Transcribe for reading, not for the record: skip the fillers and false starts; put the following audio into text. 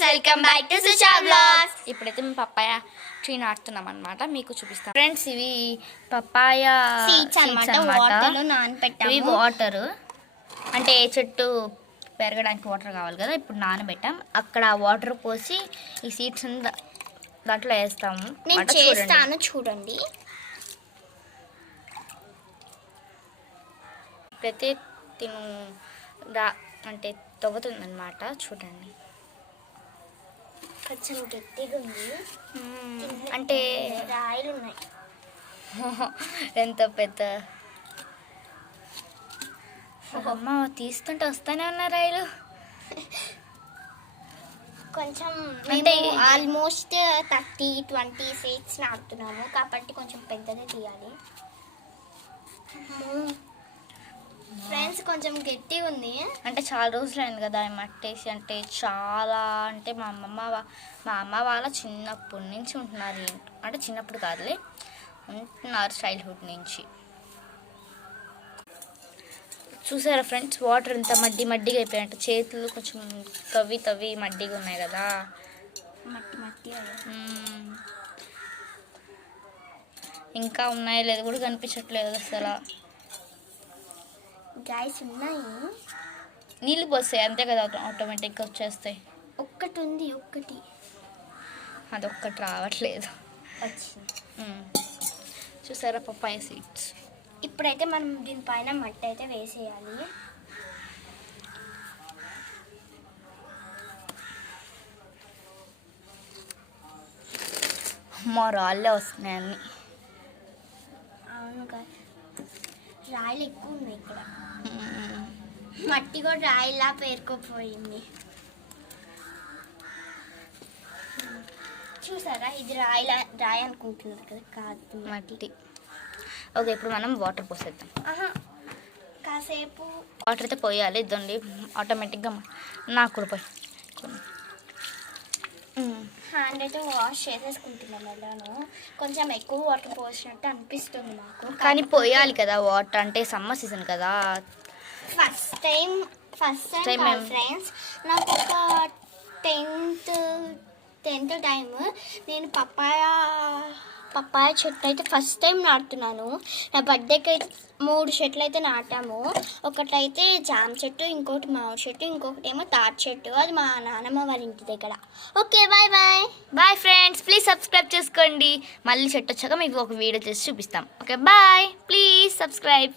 Friends, welcome back to సుషా vlogs. ఇప్పుడైతే మేము papaya tree నాటుతున్నాం అన్నమాట, మీకు చూపిస్తాం. ఫ్రెండ్స్, ఇవి పప్పాయ సీడ్స్ అన్నమాట. వాటర్లో నానబెట్టాము. ఇవి వాటర్ అంటే ఏ చెట్టు పెరగడానికి వాటర్ కావాలి కదా, ఇప్పుడు నానబెట్టాం. అక్కడ వాటర్ పోసి ఈ సీడ్స్ దాంట్లో వేస్తాము. నేను చేస్తాను, చూడండి. ఇప్పుడైతే తిను అంటే తవ్వుతుంది అన్నమాట, చూడండి. కొంచెం గట్టిగా ఉంది, అంటే రాయలు ఉన్నాయి. ఎంత పెద్ద అమ్మ, తీస్తుంటే వస్తానే ఉన్నారు రాయలు. కొంచెం అంటే ఆల్మోస్ట్ 30-20 సీడ్స్ నాటుతున్నాము కాబట్టి కొంచెం పెద్దగా తీయాలి. ఫ్రెండ్స్, కొంచెం గట్టిగా ఉంది. అంటే చాలా రోజులు అయింది కదా మట్టేసి, అంటే చాలా అంటే మా అమ్మ వాళ్ళ చిన్నప్పటి నుంచి ఉంటున్నారు. అంటే చిన్నప్పుడు కాదులే, ఉంటున్నారు చైల్డ్హుడ్ నుంచి. చూసారా ఫ్రెండ్స్, వాటర్ ఇంత మడ్డిగా అయిపోయాయంట. చేతులు కొంచెం తవ్వి మడ్డిగా ఉన్నాయి కదా, మట్టి ఇంకా ఉన్నాయో లేదు కూడా కనిపించట్లేదు అసలు. గాయస్ ఉన్నాయి, నీళ్ళు పోస్తాయి అంతే కదా, ఆటోమేటిక్గా వచ్చేస్తాయి. ఒక్కటి ఉంది, అదొక్కటి రావట్లేదు. చూసారా పప్పాయ సీడ్స్. ఇప్పుడైతే మనం దీనిపైన మట్టి అయితే వేసేయాలి. మా రాళ్ళే వస్తున్నాయి అన్ని. అవును కదా, రాయలు ఎక్కువ ఉన్నాయి ఇక్కడ. మట్టి కూడా రాయిలా పేరుకోపోయింది. చూసారా, ఇది రాయి అనుకుంటున్నారు కదా, కాదు మట్టి. ఓకే, ఇప్పుడు మనం వాటర్ పోసేద్దాం. కాసేపు వాటర్ అయితే పోయాలి. ఇద్దండి, ఆటోమేటిక్గా నాకు కూడా పోయి హ్యాండ్ అయితే వాష్ చేసేసుకుంటున్నాం. అలాను కొంచెం ఎక్కువ వాటర్ పోసినట్టు అనిపిస్తుంది నాకు, కానీ పోయాలి కదా వాటర్, అంటే సమ్మర్ సీజన్ కదా. ఫస్ట్ టైం ఫ్రెండ్స్, నాకు ఒక 10th టైం నేను పప్పాయ చెట్టు అయితే ఫస్ట్ టైం నాటుతున్నాను. నా బర్త్డేకి అయితే 3 చెట్లు అయితే నాటాము. ఒకటైతే జామ చెట్టు, ఇంకోటి మామిడి చెట్టు, ఇంకొకటి ఏమో తాటి చెట్టు. అది మా నాన్నమ్మ వారి ఇంటి దగ్గర. Okay, bye friends, please subscribe చేసుకోండి. మళ్ళీ చెట్టు వచ్చాక మీకు ఒక వీడియో చేసి చూపిస్తాం. Okay, bye, please subscribe.